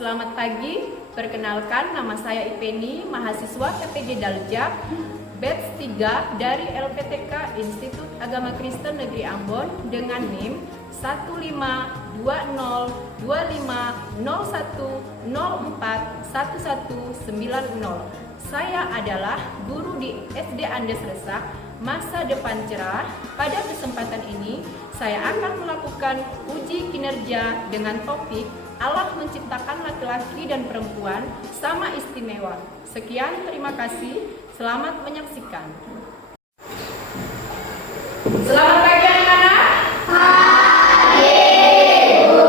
Selamat pagi, perkenalkan nama saya Ipeni, mahasiswa PTJ Dalujak, batch 3 dari LPTK Institut Agama Kristen Negeri Ambon dengan NIM 152002501041190. Saya adalah guru di SD Andes Resak, masa depan cerah. Pada kesempatan ini, saya akan melakukan uji kinerja dengan topik Allah menciptakan laki-laki dan perempuan sama istimewa. Sekian, terima kasih. Selamat menyaksikan. Selamat pagi anak-anak. Pagi, Bu.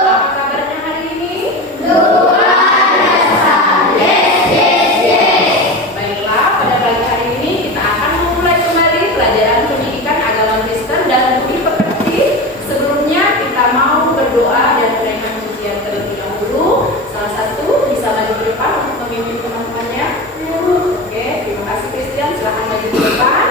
Apa kabarnya hari ini? Luar biasa. Yes. Baiklah, pada pagi hari ini kita akan memulai kembali pelajaran pendidikan agama Kristen dan budi pekerti. Sebelumnya kita mau berdoa dan menaikkan pujian terlebih dahulu. Salah satu bisa maju ke depan untuk memimpin teman-temannya. Oke, terima kasih Christian. Silahkan maju ke depan.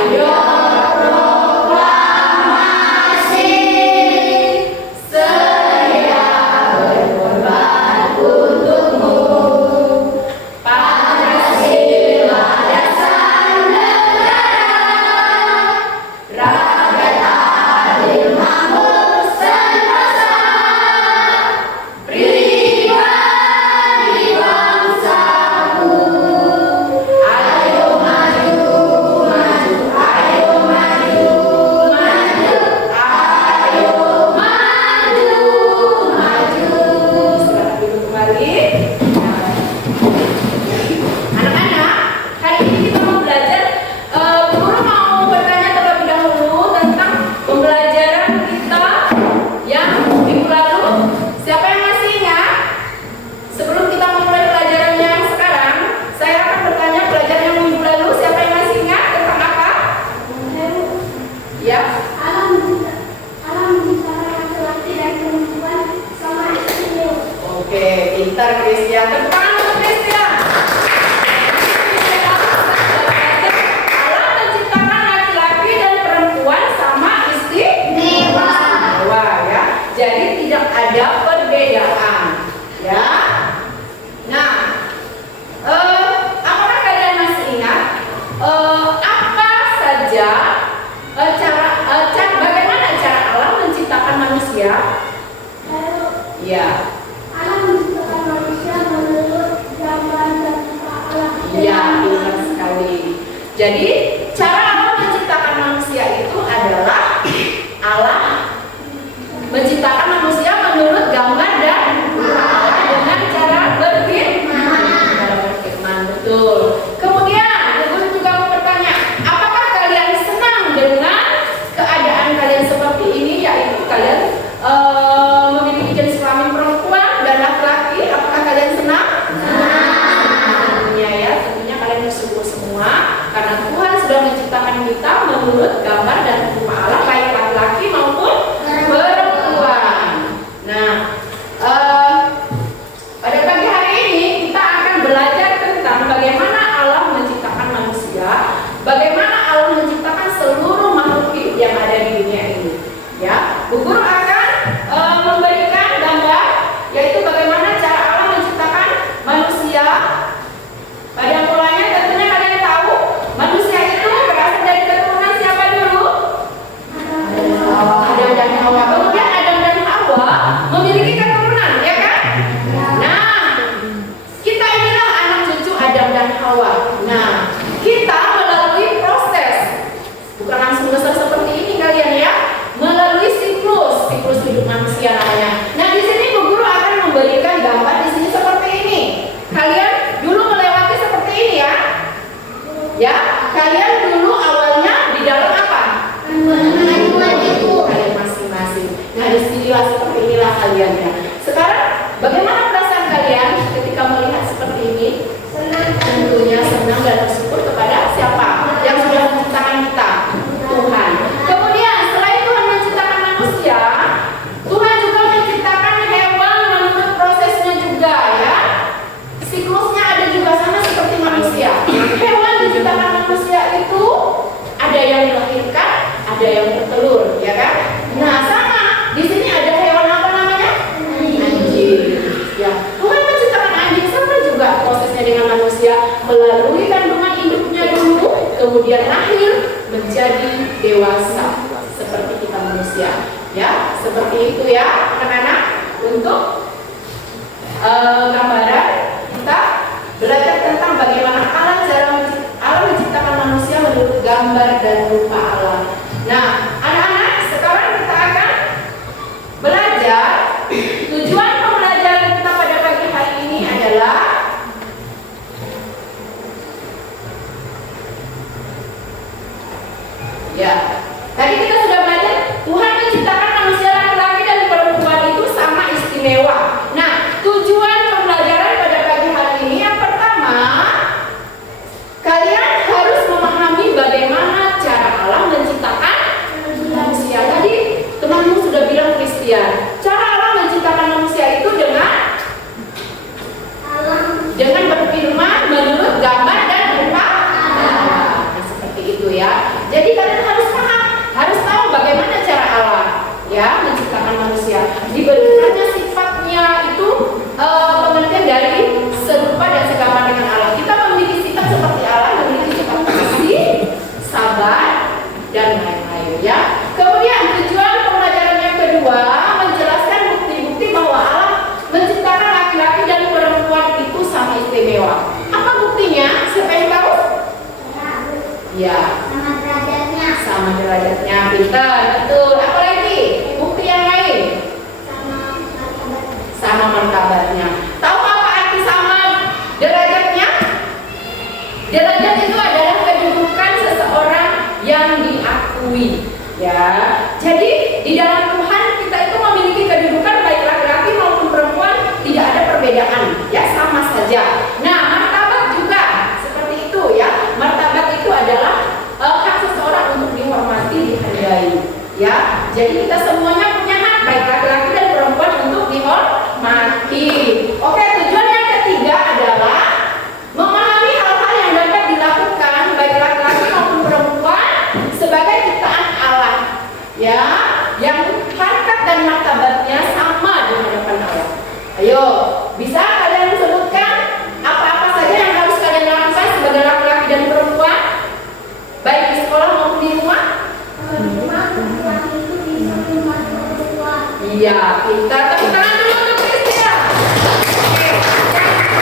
Ayo Jadi cara Allah menciptakan manusia itu adalah Allah menciptakan manusia menurut gambar dan rupa Allah dengan cara berfirman. Betul. Kemudian guru juga mau bertanya, apakah kalian senang dengan keadaan kalian seperti ini, yaitu kalian memiliki jenis kelamin perempuan dan laki-laki? Apakah kalian senang? Tentunya ya, tentunya kalian bersyukur semua karena Tuhan sudah menciptakan kita menurut gambar dan rupa Allah, baik laki-laki maupun perempuan. Nah, pada pagi hari ini kita akan belajar tentang bagaimana Allah menciptakan manusia, bagaimana Allah menciptakan seluruh makhluk hidup yang ada di dunia ini. Ya, Bu Guru akan memberikan gambar, yaitu bagaimana cara Allah menciptakan manusia. Pada mulanya tentunya kalian tahu manusia itu berasal dari keturunan siapa dulu? Adam dan Hawa. Kemudian Adam dan Hawa memiliki keturunan, ya kan? Nah, kita inilah anak cucu Adam dan Hawa. Nah, kita melalui proses, bukan langsung besar seperti ini kalian ya, melalui siklus hidup manusia namanya. Nah, di sini Bu Guru akan memberikan gambar di sini seperti ini. Kalian dulu melewati seperti ini ya. Ya, kalian dulu awalnya di dalam apa? Kandungan ibu kalian masing-masing. Nah, di sinilah seperti inilah kalian ya. Sekarang bagaimana perasaan kalian ketika melihat seperti ini? Senang. Tentunya senang dan bersyukur kepada siapa? Yang sudah menciptakan kita, Tuhan. Kemudian selain Tuhan menciptakan manusia, Tuhan juga menciptakan hewan menurut prosesnya juga ya. Siklusnya ada juga sama seperti manusia. Hewan diciptakan manusia itu ada yang dilahirkan, ada yang bertelur, ya kan? Nah, sama. Di sini ada hewan apa namanya? Anjing. Ya, Tuhan menciptakan anjing sama juga prosesnya dengan manusia, melalui kandungan induknya dulu, kemudian lahir menjadi dewasa seperti kita manusia. Ya, seperti itu ya, anak-anak. Untuk gambaran kita belajar tentang bagaimana Allah menciptakan manusia menurut gambar dan rupa Allah. Nah, anak-anak, sekarang kita akan belajar. Tujuan pembelajaran kita pada pagi hari ini adalah ya, tadi kita sudah belajar Tuhan menciptakan manusia laki-laki dan perempuan itu sama istimewa. Nah, tujuan pembelajaran pada pagi hari ini yang pertama, kalian harus memahami bagaimana cara Allah menciptakan manusia. Tadi temanmu sudah bilang Christian, cara Allah menciptakan manusia itu dengan berfirman menurut gambar dan rupa Allah. Nah, seperti itu ya. Jadi kalian harus paham, harus tahu bagaimana cara Allah ya menciptakan manusia. Diberikannya sifatnya itu pengertian dari serupa dan segambar dengan Allah. Kita memiliki sifat seperti Allah, memiliki sifat kasih, sabar, dan lain-lain ya. Kemudian tujuan pembelajaran yang kedua menjelaskan bukti-bukti bahwa Allah menciptakan laki-laki dan perempuan itu sama istimewa. Apa buktinya? Siapa yang tahu? Ya. Sama derajatnya, pintar, betul. Apa lagi? Bukti yang lain? Sama martabatnya. Tahu apa arti sama derajatnya? Derajat itu adalah kedudukan seseorang yang diakui, ya. Jadi di dalam Tuhan kita itu memiliki kedudukan baik laki-laki maupun perempuan, tidak ada perbedaan, ya, sama saja. Nah, martabat juga seperti itu ya. Martabat itu adalah hak seseorang untuk dihormati, dihargai, ya. Jadi kita semuanya punya hak, baik laki-laki dan perempuan, untuk dihormati. Oke, tujuan yang ketiga adalah memahami hal-hal yang dapat dilakukan baik laki-laki maupun perempuan sebagai ciptaan Allah, ya, yang harkat dan martabatnya sama di hadapan Allah. Ayo, bisa kalian sebutkan apa-apa saja yang harus kalian lakukan sebagai laki-laki dan perempuan, baik di sekolah maupun di rumah? Iya, kita tepuk tangan dulu untuk Kristia.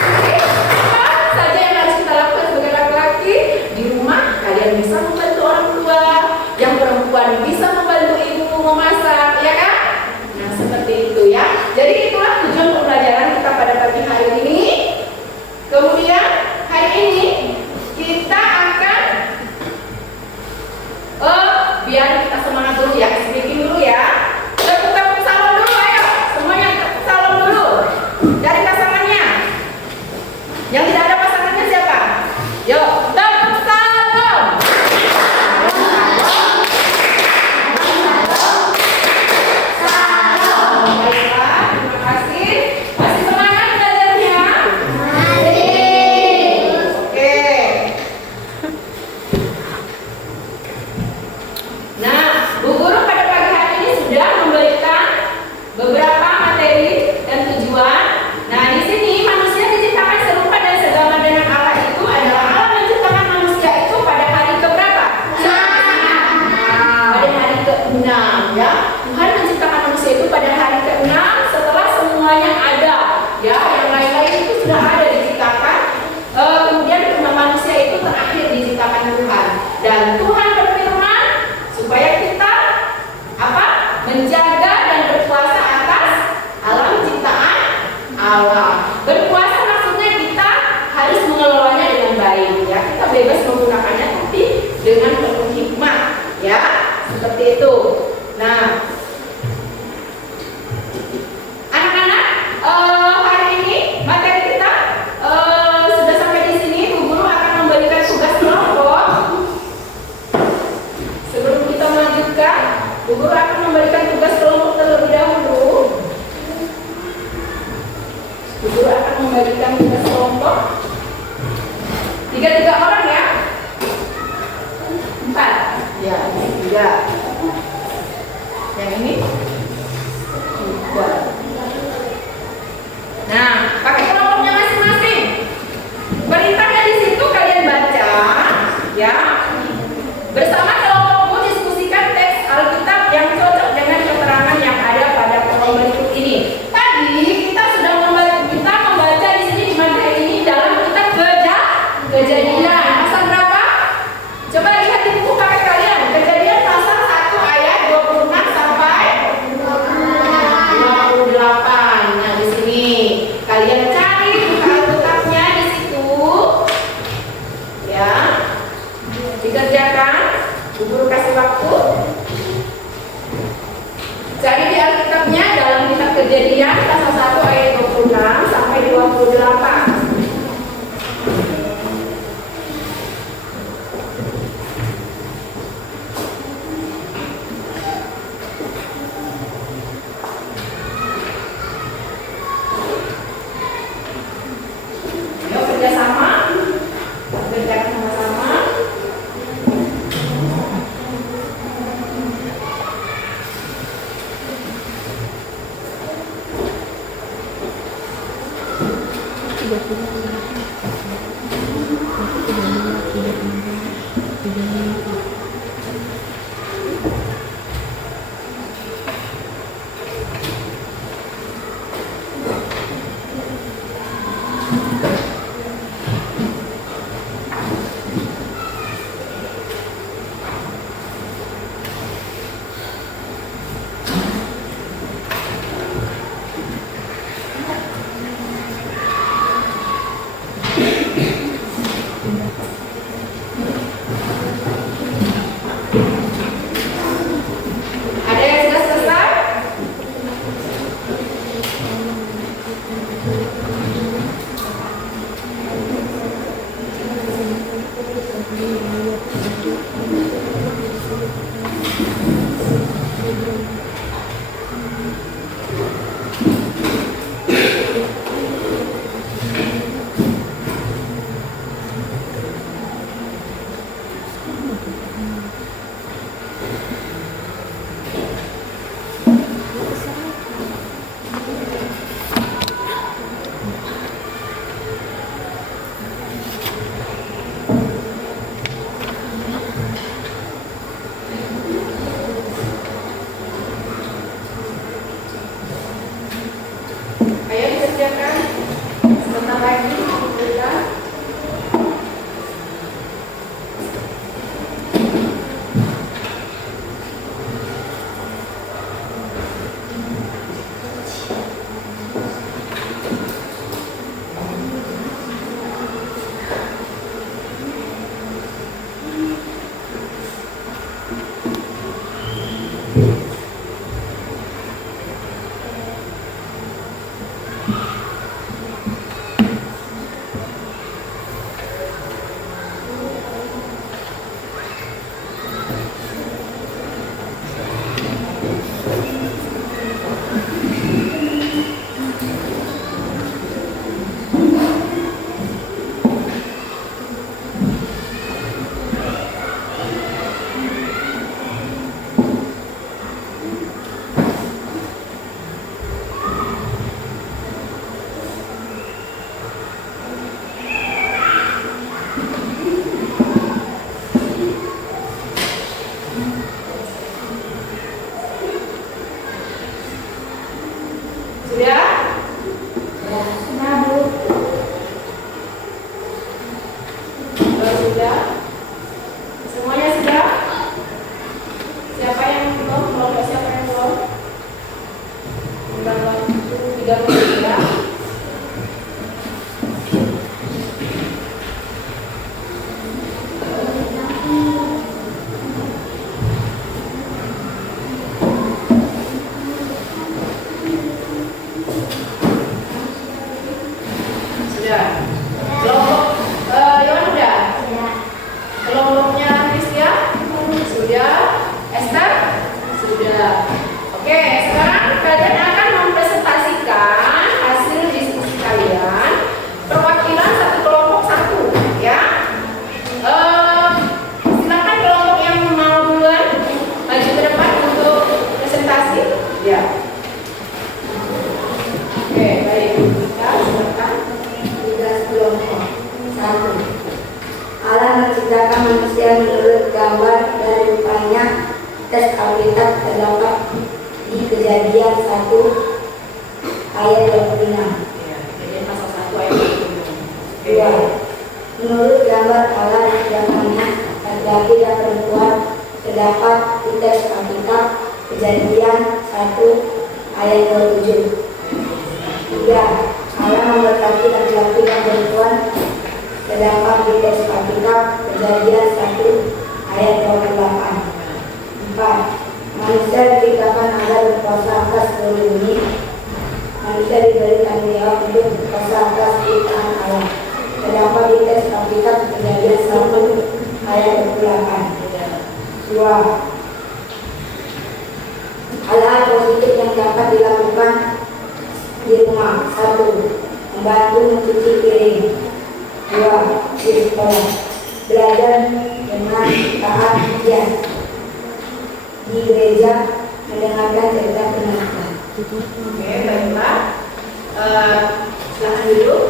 Oke, apa saja yang harus kita lakukan sebagai laki-laki di rumah? Kalian terakhir diciptakan Tuhan. Dan Tuhan berfirman supaya kita apa? Menjaga dan berkuasa atas alam ciptaan Allah. Berkuasa maksudnya kita harus mengelolanya dengan baik, ya. Kita bebas menggunakannya tapi dengan penuh hikmat, ya. Seperti itu. Nah, anak-anak, hari ini materi kita sudah sampai di sini. Bu Guru akan memberikan tugas kelompok. Sebelum kita melanjutkan, Bu Guru akan memberikan tugas kelompok terlebih dahulu. Bu Guru akan memberikan tugas kelompok 3 orang, ya. 4. Ya, 3. Yang ini 2. Nah, pakai kelompoknya masing-masing. Perintahnya di situ kalian baca, ya. Bersama kelompokmu diskusikan teks Alkitab yang cocok dengan keterangan yang ada pada kolom berikut ini. Tadi kita sudah membaca di sini di materi ini dalam kitab Kejadian. Pasal berapa? Coba lihat di buku KK kalian. Kejadian pasal 1 ayat 26 sampai 28. Nah, di sini kalian cari buku Alkitabnya di situ. Ya. Dikerjakan. Bu Guru kasih waktu. Cari di Alkitabnya dalam kitab Kejadian pasal 1 ayat 26 sampai 28. Yuk kerjasama, kerjakan sama-sama. menciptakan manusia menurut gambar dan rupanya. Teks Alkitab terdapat di Kejadian 1 ayat 26. Kejadian pasal 1 ayat 26. 2. Menurut gambar Allah diciptakannya laki-laki dan perempuan terdapat di teks Alkitab Kejadian 1 ayat 27. 3. Allah memberkati laki-laki dan perempuan terdapat di teks Alkitab Kejadian 1 ayat 28. 4. Manusia diciptakan agar berkuasa atas seluruh bumi. Manusia diberi tanggung jawab untuk berkuasa atas ciptaan Allah. Terdapat di teks Alkitab Kejadian 1 ayat 28. 2. Hal-hal positif yang dapat dilakukan di rumah. 1. Membantu mencuci piring. 2. Di sekolah belajar dengan taat ujian. Di gereja mendengarkan cerita pengakuan. Oke, baiklah. Silakan duduk.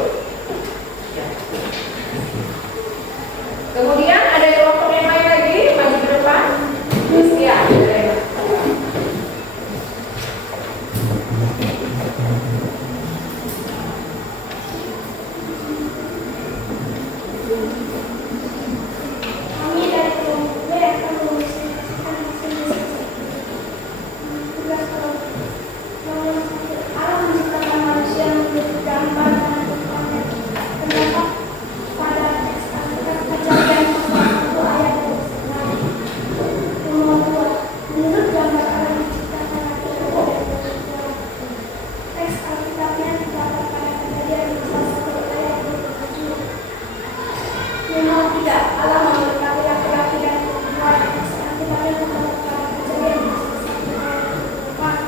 Kemudian ada kelompok yang lain lagi, maju ke depan. Ya, Kami dari kelompok B akan menuliskan hasil tugas kelompok. Nomor 1. Allah menciptakan manusia menurut gambar dan rupanya. Terdapat pada teks Alkitab Kejadian pasal 1 ayat 26. Nomor 2. Menurut gambar Allah menciptakan laki-laki dan perempuan. Teks Alkitabnya terdapat pada Kejadian pasal 1 ayat 27. Nomor 3. Allah memberkati laki-laki dan perempuan. Teks Alkitabnya terdapat pada Kejadian pasal 1 ayat 24.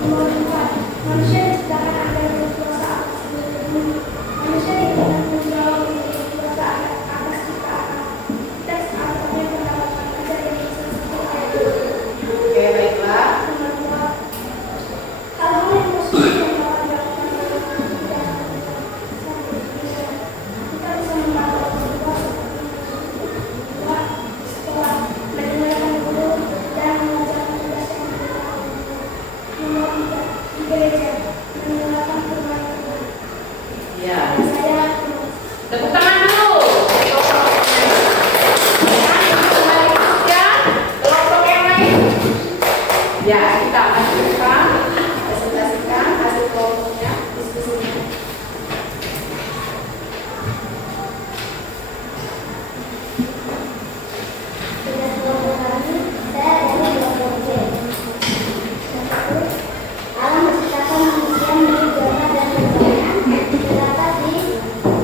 Nomor 4. Manusia diciptakan agar berkuasa atas seluruh bumi. Manusia diberi tanggung jawab untuk berkuasa atas ciptaan Allah. Teks Alkitabnya terdapat pada Kejadian pasal 1 ayat 20. oke, baiklah. Nomor 2. Hal-hal yang positif yang dapat dilakukan oleh manusia adalah 1. Kita bisa membantu orang tua seperti 2. Sekolah mendengarkan guru dan mengerjakan tugas yang diberikan. Nomor 3. Di gereja mendengarkan firman Tuhan. Ya, Saya tepuk tangan dulu. Kembali ya, kelompok yang lain. Ya, kita akan depan presentasikan hasil kelompoknya, diskusinya. Tugas kelompok kami, saya dari kelompok B. Yang satu, Allah menciptakan manusia menurut gambar dan rupanya. Terdapat di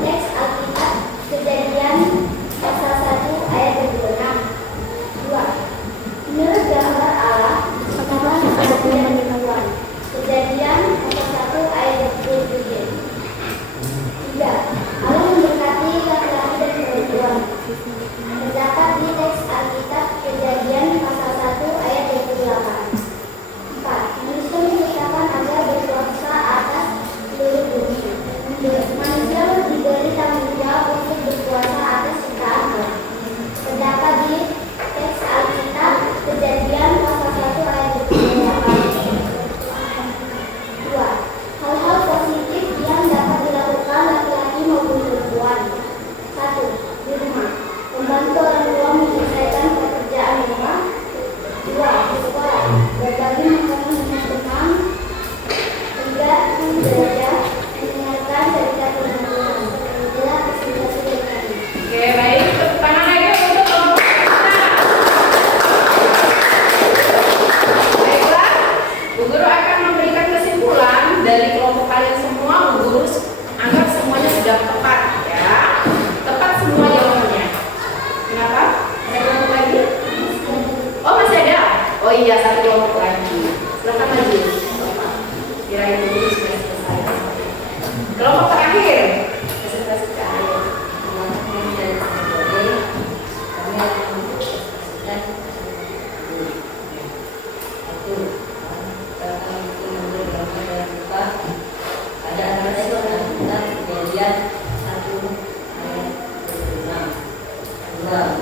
teks Alkitab Kejadian pasal 1 ayat 26. 2. Menurut gambar Allah menciptakan laki-laki dan perempuan. Kejadian pasal 1 ayat 27. 3. Allah memberkati laki-laki dan perempuan. Terdapat di teks Alkitab Kejadian pasal 1 ayat 28. 4. Manusia diciptakan agar berkuasa atas seluruh bumi. Manusia diberi tanggung jawab untuk berkuasa atas ciptaan Allah. Terdapat di teks Alkitab Kejadian pasal 1 ayat 28. 2. Hal-hal positif yang dapat dilakukan laki-laki maupun perempuan. 1. Di rumah membantu orang tua menyelesaikan pekerjaan rumah. 2. Di sekolah berbagi makanan dengan teman. 3. Di gereja mendengarkan cerita firman Tuhan. Inilah presentasi dari kami. Oke, baik. Tepuk tangan lagi untuk kelompok kita. Baiklah, Bu Guru akan memberikan kesimpulan dari kelompok kalian semua. Bu Guru anggap semuanya sudah tepat, ya. Tepat semua jawabannya. Kenapa? Ada kelompok lagi? Oh, masih ada? Oh iya, satu kelompok lagi. Silakan maju. Kirain dulu sudah selesai. Kelompok terakhir. Presentasikan. Kejadian 1 ayat 26. Pada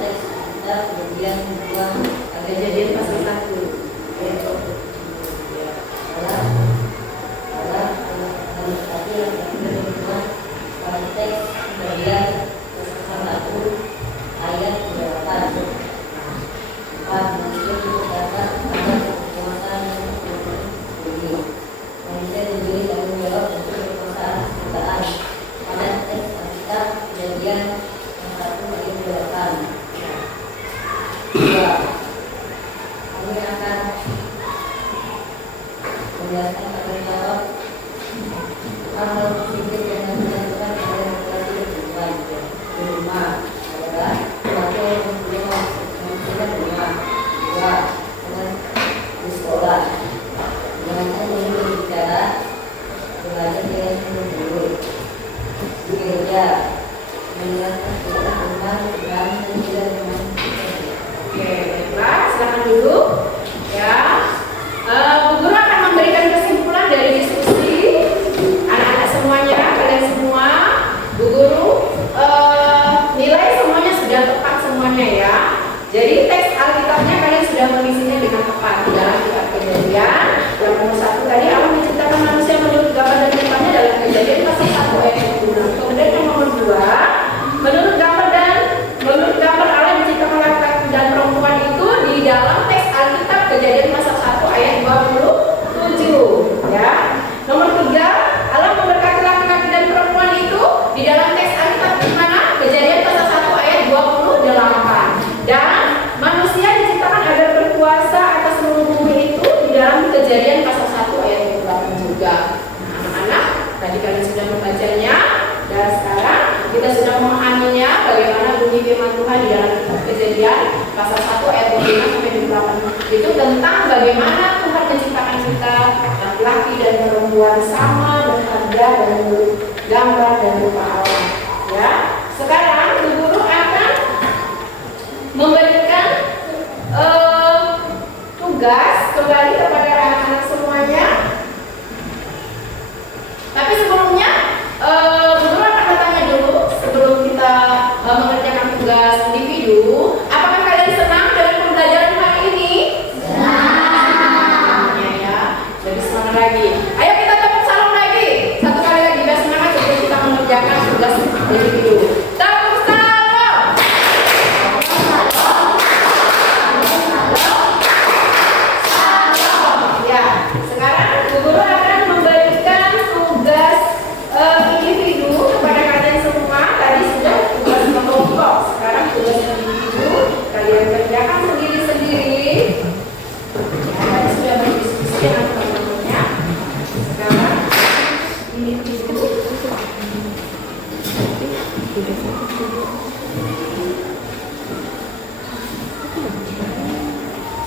teks kita kemudian membuat Kejadian pasal 1. Silakan dulu ya. Bu Guru akan memberikan kesimpulan dari diskusi anak-anak semuanya, kalian semua. Bu Guru nilai semuanya sudah tepat semuanya ya. Jadi teks Alkitabnya kalian sudah mengisinya dengan tepat di dalam kitab Kejadian. Yang nomor 1 tadi Allah menciptakan manusia menurut gambar dan rupa-Nya dalam Kejadian pasal 1 ayat 26. Kemudian yang nomor 2, menurut gambar Allah menciptakan laki-laki dan perempuan itu di dalam teks Alkitab Kejadian pasal 1 ayat 27 ya. Nomor 3, Allah memberkati laki-laki dan perempuan itu di dalam teks Alkitab di mana? Kejadian pasal 1 ayat 28. Dan manusia diciptakan agar berkuasa atas seluruh bumi itu di dalam Kejadian pasal 1 ayat 28 juga. Nah, anak-anak, tadi kalian sudah membacanya dan sekarang kita sudah memahaminya bagaimana bunyi firman Tuhan di dalam kitab Kejadian pasal 1 ayat 25 sampai 28. Itu tentang bagaimana Tuhan menciptakan kita laki-laki dan perempuan sama berharga dan menurut gambar dan rupa Allah. Ya. Sekarang Bu Guru akan memberikan tugas kembali kepada anak-anak semuanya. Tapi sebelumnya Bu Guru akan bertanya dulu sebelum kita mengerjakan tugas individu. Apakah kalian senang dengan pembelajaran hari ini? Senang. Ya. Jadi semangat lagi. Ayo kita tepuk salam lagi. Satu kali lagi biar semangat sebelum kita mengerjakan tugas individu. Tepuk salam. Ya. Sekarang Bu Guru akan memberikan tugas individu kepada kalian semua. Tadi sudah tugas kelompok, sekarang tugas individu. Kalian kerjakan sendiri-sendiri. Ya, tadi sudah berdiskusi dengan teman-temannya. Sekarang individu.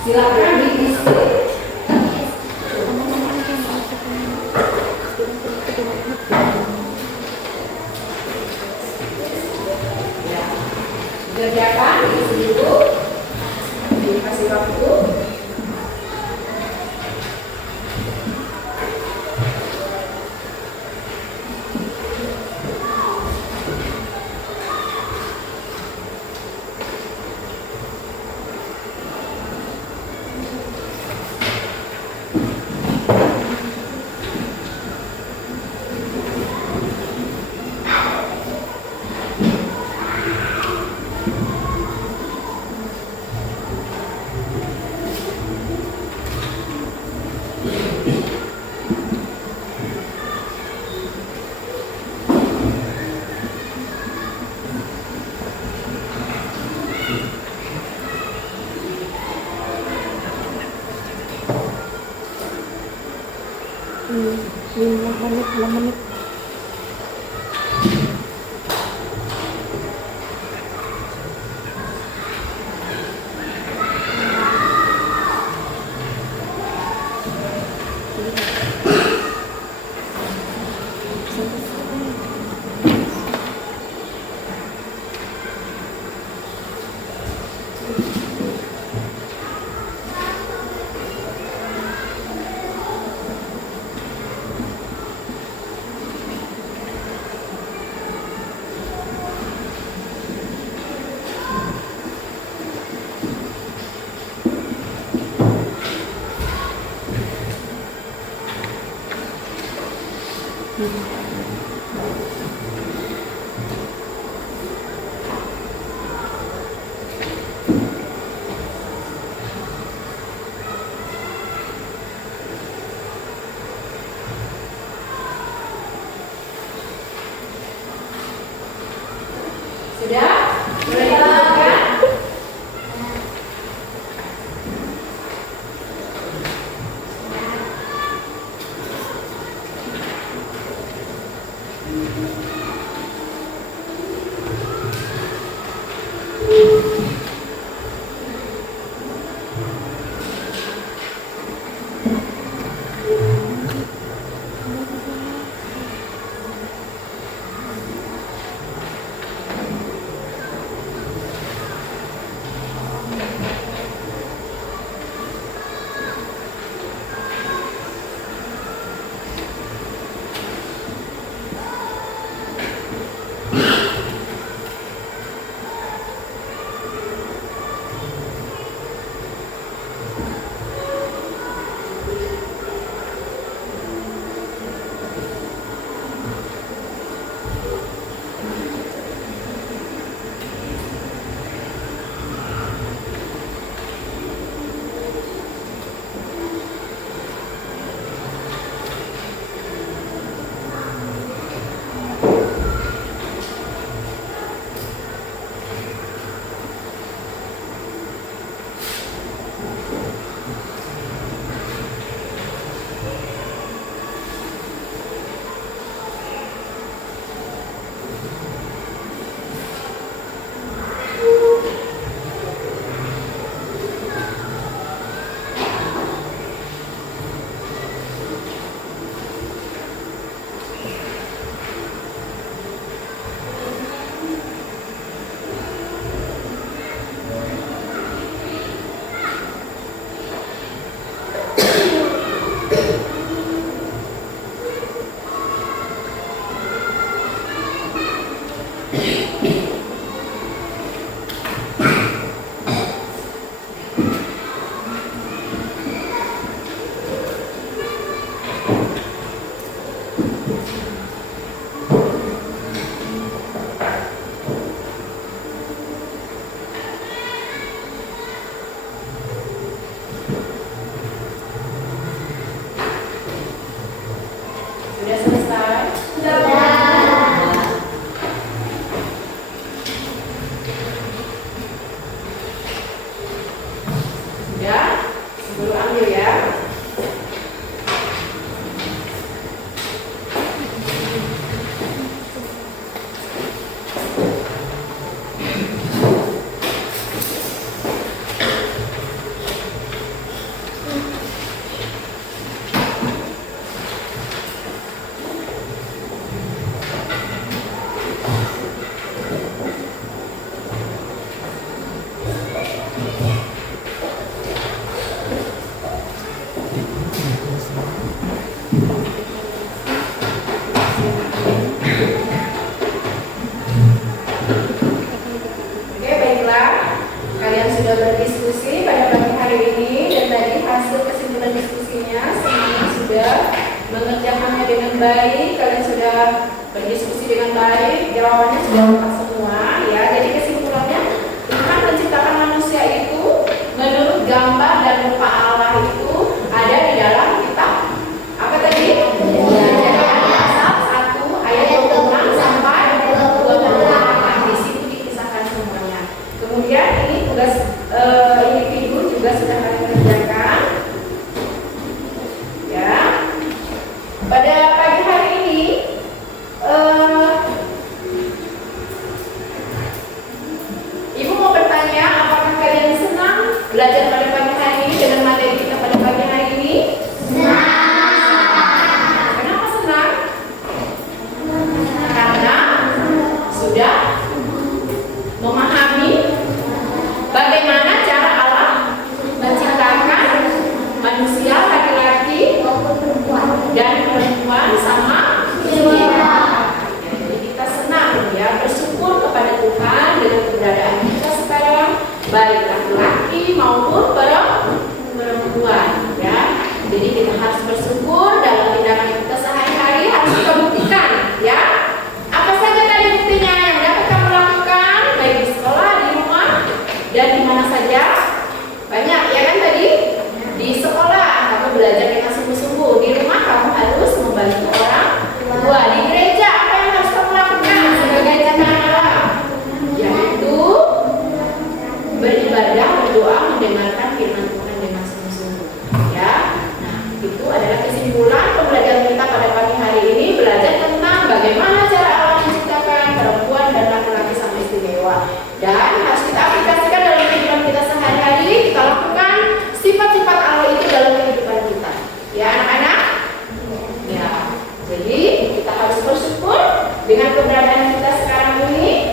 Silakan diisi. Kerjakan di situ, dikasih waktu. Sudah? Mulai dilakukan? Sudah selesai? Sudah? Guru ambil ya. Oke, baiklah. Kalian sudah berdiskusi pada pagi hari ini dan tadi hasil kesimpulan diskusinya semuanya sudah mengerjakannya dengan baik. Kalian sudah berdiskusi dengan baik, jawabannya sudah lengkap semua ya. Jadi kesimpulannya, Tuhan menciptakan manusia itu menurut gambar dan rupa Allah itu ada di dalam kitab apa tadi? Amsal 1 ayat 26 sampai 28. Di situ dikisahkan semuanya. Kemudian ini tugas individu juga sudah kalian kerjakan. Ya. Pada pagi hari ini Ibu mau bertanya, apakah kalian senang belajar pada pagi hari ini dengan materi kita pada pagi hari ini? Kenapa senang? Karena sudah memahami bagaimana cara Allah menciptakan manusia laki-laki dan perempuan sama jiwa. Jadi kita senang ya, bersyukur kepada Tuhan dengan keberadaan kita sekarang, baik laki-laki maupun perempuan ya. Jadi kita harus bersyukur dalam tindakan kita sehari-hari, harus kita buktikan ya. Apa saja tadi buktinya yang dapat kamu lakukan baik di sekolah, di rumah, dan di mana saja? Banyak ya kan tadi? Di sekolah kamu belajar dengan sungguh-sungguh, di rumah kamu harus membantu orang tua, di gereja apa yang harus kamu lakukan sebagai anak Allah? Ya dan harus kita aplikasikan dalam kehidupan kita sehari-hari. Kita lakukan sifat-sifat Allah itu dalam kehidupan kita, ya anak-anak. Ya, jadi kita harus bersyukur dengan keberadaan kita sekarang ini.